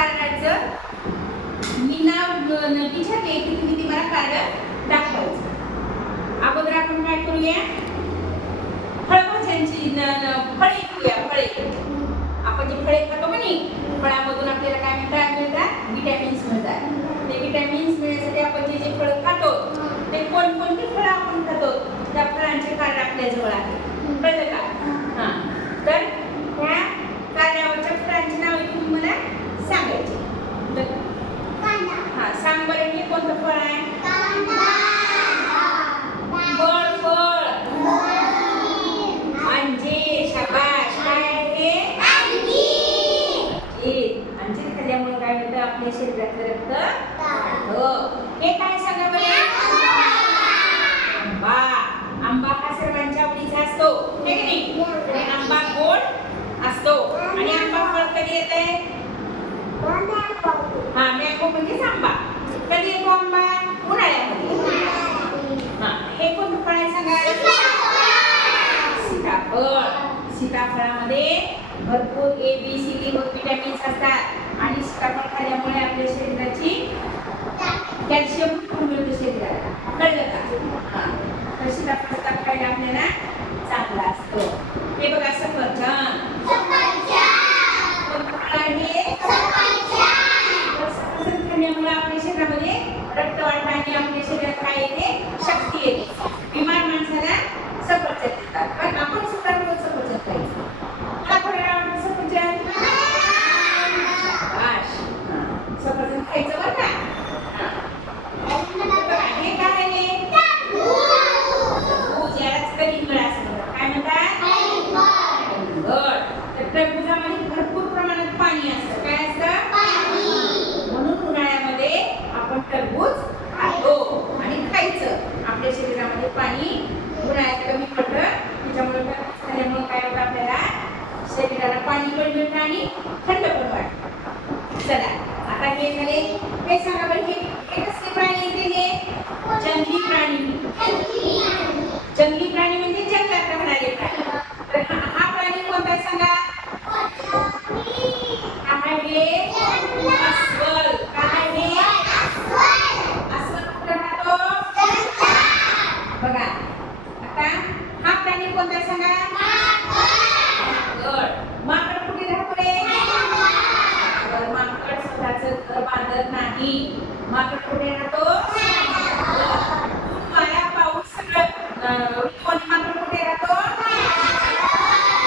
कार्डाचं मी नाव विचारले की तुम्ही ती मला कार्ड दाखवायचं. अगोदर आपण काय करूया, फळभाज्यांची फळे घेऊया. फळे आपण जे फळे खातो का नाही, फळामधून आपल्याला काय मिळतात, विटॅमिन्स मिळतात. ते विटॅमिन्स मिळण्यासाठी आपण जे फळं खातो ते कोणकोणती फळं आपण खातो त्या फळांचे कार्ड आपल्याजवळ आहे. कळलं का? हां, तर ह्या कार्डावरच्या फळांची नावे तुम्ही मला सांगायची. हां, सांग बरं, हे कोणतं फळ आहे? फळ फळ अंजीर. शाबाश. काय आहे ते? अंजीर खाल्ल्यामुळे काय होतं, आपल्या शरीरातलं रक्त वाढतं. हे काय सांगा बरं? आंबा. आंबा हा सर्वांच्या आवडीचा असतो, हे की नाही? आणि आंबा गोड असतो. आणि आंबा फळ कधी येतंय? हा, मँगो म्हणजेच आंबा. कधी येतो आंबा? उन्हाळ्यामध्ये. हा, हे कोणतं फळ आहे सांगा? सीताफळ. सीताफळामध्ये भरपूर A B C D vitamins असतात आणि सीताफळ खाल्ल्यामुळे आपल्या शरीराची कॅल्शियम मिळतं शरीराला. कळलं का? हा, तर सीताफळ खायला आपल्याला चांगला असतो. हे बघा, सफरचंद. कोणतं फळ आहे? सफरचंद खाल्ल्यामुळे आपल्या शरीरामध्ये रक्त वाढतं आणि आपल्या शरीरात काय येते, शक्ती येते. बिमार माणसाला सफरचंद देतात, पण आपण सुद्धा रोज सफरचंद खायचं. मला कोणाला आवडतं सफरचंद? शाबाश. सफरचंद खायचं बरं का? हे काय आहे? टरबूज. यालाच कलिंगड असं म्हणतात. काय म्हणतात? कलिंगड. तर टरबुजामध्ये भरपूर प्रमाणात पाणी असतं. काय असतं? म्हणून उन्हाळ्यामध्ये आपण टरबूज खातो आणि खायचं. आपल्या शरीरामध्ये पाणी उन्हाळ्यात कमी पडतं, त्याच्यामुळे टरबूज खाल्ल्यामुळे काय होतं, आपल्याला शरीराला पाणी पण मिळतं आणि थंड पण वाटतं. चला, आता हे झाले. हे सांगा बरं, हे कसले प्राणी येते? हे जंगली प्राणी. जंगली प्राणी म्हणजे जंगलात राहणारे प्राणी. तर हा प्राणी कोणता आहे सांगा? काय आहे? अस्वल. काय आहे? अस्वल कुठे राहतो? बघा, आता हा प्राणी कोणता आहे सांगा? माकड. माकड कुठे राहतो रे? माकड स्वतःचं घर बांधत नाही. माकड कुठे राहतो?